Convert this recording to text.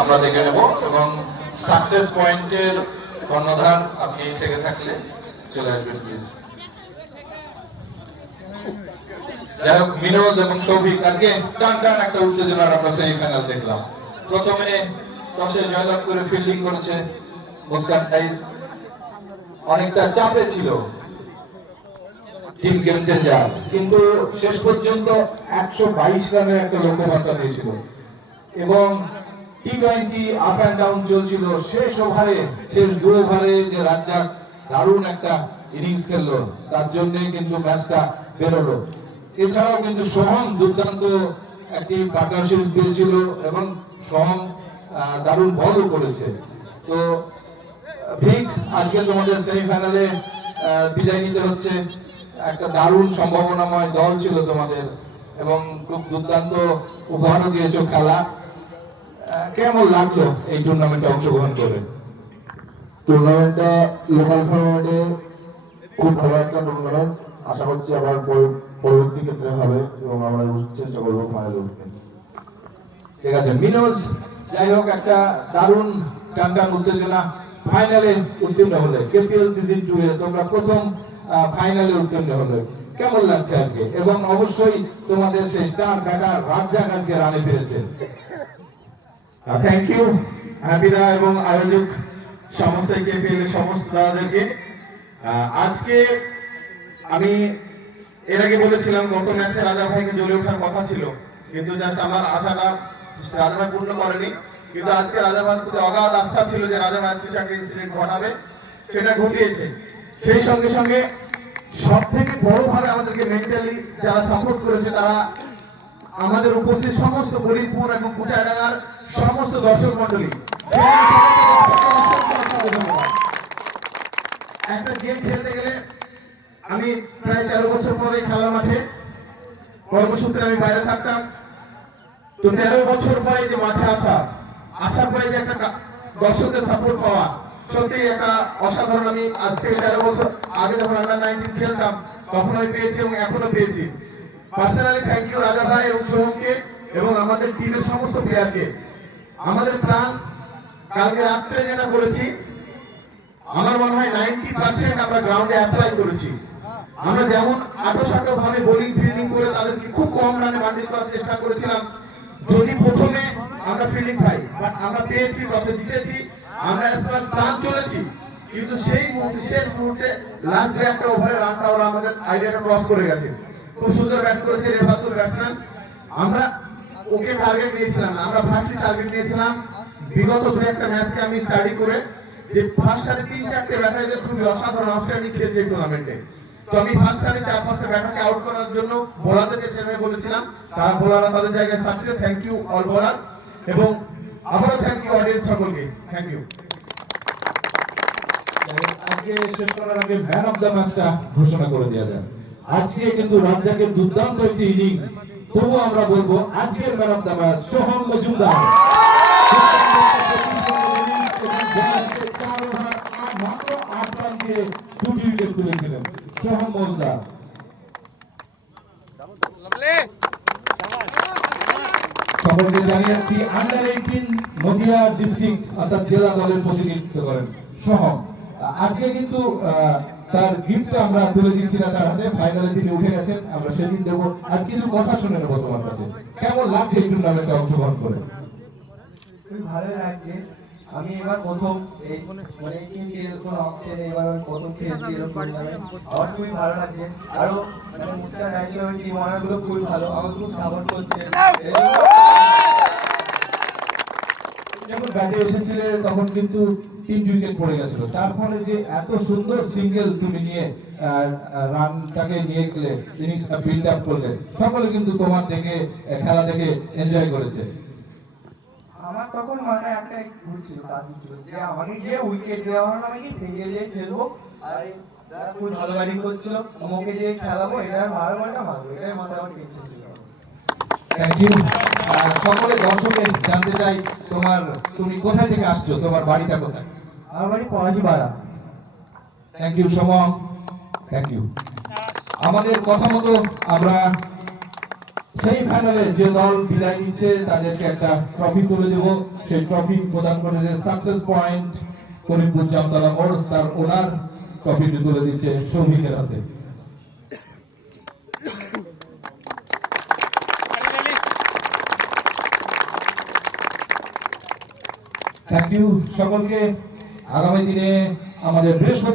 আমরা দেখে নেব এবং সাকসেস পয়েন্টের কর্ণধার আপনি থেকে থাকলে চলে আসবেন প্লিজ। যাই হোক, মিনোজ এবং সৌভিক আজকে টান টান একটা উত্তেজনার আমরা সেমিফাইনাল দেখলাম। প্রথমে টসে জয়লাভ করে ফিল্ডিং করেছে মুস্কান টাইস, অনেকটা চাপে ছিল টিম গেম চেঞ্জার, কিন্তু শেষ পর্যন্ত 122 রানের একটা লক্ষ্যমাত্রা দিয়েছিল এবং টি-20 আপ অ্যান্ড ডাউন চলছিল। শেষ ওভারে, শেষ 2 ওভারে যে রাজ্জাক দারুণ একটা ইনিংস খেললো, তার জন্য কিন্তু ম্যাচটা বেরোলো। এছাড়াও কিন্তু সোহম দুর্দান্ত একটি পার্টনারশিপ পেয়েছিল এবং সোহম দারুণ বলও করেছে। তো ভিক, আজকে তোমাদের সেমিফাইনালে বিদায় নিতে হচ্ছে। একটা দারুণ সম্ভাবনাময় দল ছিল তোমাদের এবং খুব দুর্দান্ত উপহারও দিয়েছো খেলা। কেমন লাগলো এই টুর্নামেন্টে অংশগ্রহণ করে? টুর্নামেন্টটা লোকাল ফরম্যাটে খুব ভালো একটা টুর্নামেন্ট। আশা করছি আবার পরবর্তী ক্ষেত্রে হবে এবং আমরা চেষ্টা করবো ফাইনালে উঠতে। ঠিক আছে মিনোজ, যাই হোক একটা দারুণ টান টান উত্তেজনা, ফাইনালে উত্তীর্ণ হলে কেপিএল সিজন 2 এ তোমরা প্রথম ফাইনালে উত্তীর্ণ হলে, কেমন লাগছে আজকে? এবং অবশ্যই তোমাদের সেই স্টার ব্যাটার রাজ্জাক আজকে রানে ফিরেছে। থ্যাংক ইউ হ্যাপিদা এবং আয়োজক সমস্ত কেপিএল এর সমস্ত দাদাদেরকে। আজকে আমি এর আগে বলেছিলাম গত ম্যাচে রাজা ভাইকে জ্বলে ওঠার কথা ছিল, কিন্তু জাস্ট আমার আশাটা রাজা ভাই পূর্ণ করেনি। কিন্তু আজকে রাজা ভাইয়ের প্রতি অগাধ আস্থা ছিল যে রাজা ভাই কিছু একটা ইনসিডেন্ট ঘটাবে, সেটা ঘটিয়েছে। সেই সঙ্গে সঙ্গে সব থেকে বড়ভাবে আমাদেরকে মেন্টালি যারা সাপোর্ট করেছে, তারা আমাদের উপস্থিত সমস্ত গরিবপুর এবং কুচাডাঙ্গার সমস্ত দর্শক মন্ডলী। একটা গেম খেলতে গেলে আমি প্রায় 13 বছর পরে খেলার মাঠে, কর্মসূত্রে আমি বাইরে থাকতাম। তো 13 বছর পরে যে মাঠে আসার পরে যে একটা দর্শকদের সাপোর্ট পাওয়া, সত্যি একটা অসাধারণ। আমি আজ থেকে 13 বছর আগে যখন আমরা 19 খেলতাম তখন আমি পেয়েছি এবং এখনো পেয়েছি। পার্সোনালি থ্যাংক ইউ রাজা ভাই এবং সোহমকে এবং আমাদের টিমের সমস্ত প্লেয়ারকে। আমাদের প্ল্যান কালকে রাত্রে যেটা করেছি, আমার মনে হয় 90% আমরা গ্রাউন্ডে অ্যাপ্লাই করেছি। আমরা যেমন আটো ভাবে বোলিং ফিল্ডিং করে তাদেরকে খুব কম রানে বান্ডিল করার চেষ্টা করেছিলাম। যদি প্রথমে আমরা ফিল্ডিং পাই, বাট আমরা পেয়েছি, টসে জিতেছি, আমরা প্ল্যান চলেছি, কিন্তু সেই মুহূর্তে শেষ মুহূর্তে লাস্ট একটা ওভারে রানটা ওরা আমাদের আইডিয়াটা ক্রস করে গেছে। খুব সুন্দর ব্যাট করেছে রেবাতুল ব্যাটসম্যান। আমরা ওকে টার্গেট নিয়েছিলাম, আমরা ফার্স্টলি টার্গেট নিয়েছিলাম। বিগত 2-1 ম্যাচকে আমি স্টাডি করে যে ফার্স্ট সাড়ে 3-4টে ব্যাটারদের খুবই অসাধারণ আউটস্ট্যান্ডিং খেলেছে এই টুর্নামেন্টে। তো আমি ফার্স্ট সাড়ে 4-5 ব্যাটারকে আউট করার জন্য বোলারদেরকে সেভাবে বলেছিলাম, তারা বোলাররা তাদের জায়গায় success. Thank you all bowler এবং আবারও থ্যাংক ইউ অডিয়েন্স সকলকে। Thank you. আজকে শেষ করার আগে ম্যান অফ দ্য ম্যাচটা ঘোষণা করে দেওয়া যায়। আজকে কিন্তু রাজ্জাকের দুর্দান্ত একটি ইনিংস, তবু আমরা বলবো আজকের man of the match Soham Majumdar. মাত্র 8 রান দিয়ে 2টি উইকেট তুলেছিলেন সোহম মজুমদার। সকলকে জানিয়ে রাখছি আন্ডার 18 নদিয়া ডিস্ট্রিক্ট অর্থাৎ জেলা দলের প্রতিনিধিত্ব করেন সোহম। আজকে কিন্তু তার গিফট আমরা তুলে দিচ্ছি না তার হাতে, ফাইনালে তিনি উঠে গেছেন, আমরা সেদিন দেবো। আজ কিছু কথা শুনে নেবো তোমার কাছে, কেমন লাগছে এই টুর্নামেন্টে অংশগ্রহণ করে? খুবই ভালো লাগছে। আমি এবার প্রথম এই মানে এবার আমি প্রথম খেলছি এরকম টুর্নামেন্ট, আমার খুবই ভালো লাগছে। আরো মানে মুস্তান ন্যাশনাল টিম ওনাগুলো খুবই ভালো, আমাকে খুব সাপোর্ট করছে। যখন ব্যাটে এসেছিলে তখন কিন্তু 3 উইকেট পড়ে গেছিল, তার ফলে যে এত সুন্দর সিঙ্গেল তুমি নিয়ে রানটাকে নিয়ে গেলে, ইনিংসটা বিল্ড আপ করলে, সকলে কিন্তু তোমার দেখে খেলা দেখে এনজয় করেছে। আমার তখন মানে একটা ঘুরছিল কাজ ছিল যে আমাকে যে উইকেট দেওয়া হলো, আমি কি সিঙ্গেল দিয়ে খেলবো, আর খুব ভালো ব্যাটিং করছিল, আমাকে যে খেলাবো, এটা মারবো, এটা মারবো, এটাই মাথায় আমার টেনশন ছিল। Thank you. সকলে দর্শকে জানতে চাই তুমি কোথায় থেকে আসছো, তোমার বাড়িটা কোথায়? আমার বাড়ি পলাশি পাড়া। Thank you so much, thank you. আমাদের কথা মতো আমরা সেই ফাইনালে যে দল বিদায় নিচ্ছে তাদেরকে একটা ট্রফি তুলে দেব। সেই ট্রফি প্রদান করে যে সাকসেস পয়েন্ট করিমপুর জামতলা মোড় তার ওনার ট্রফিটি তুলে দিচ্ছে সৌভিকের হাতে। থ্যাংক ইউ সকলকে। আগামী দিনে আমাদের বৃহস্পতি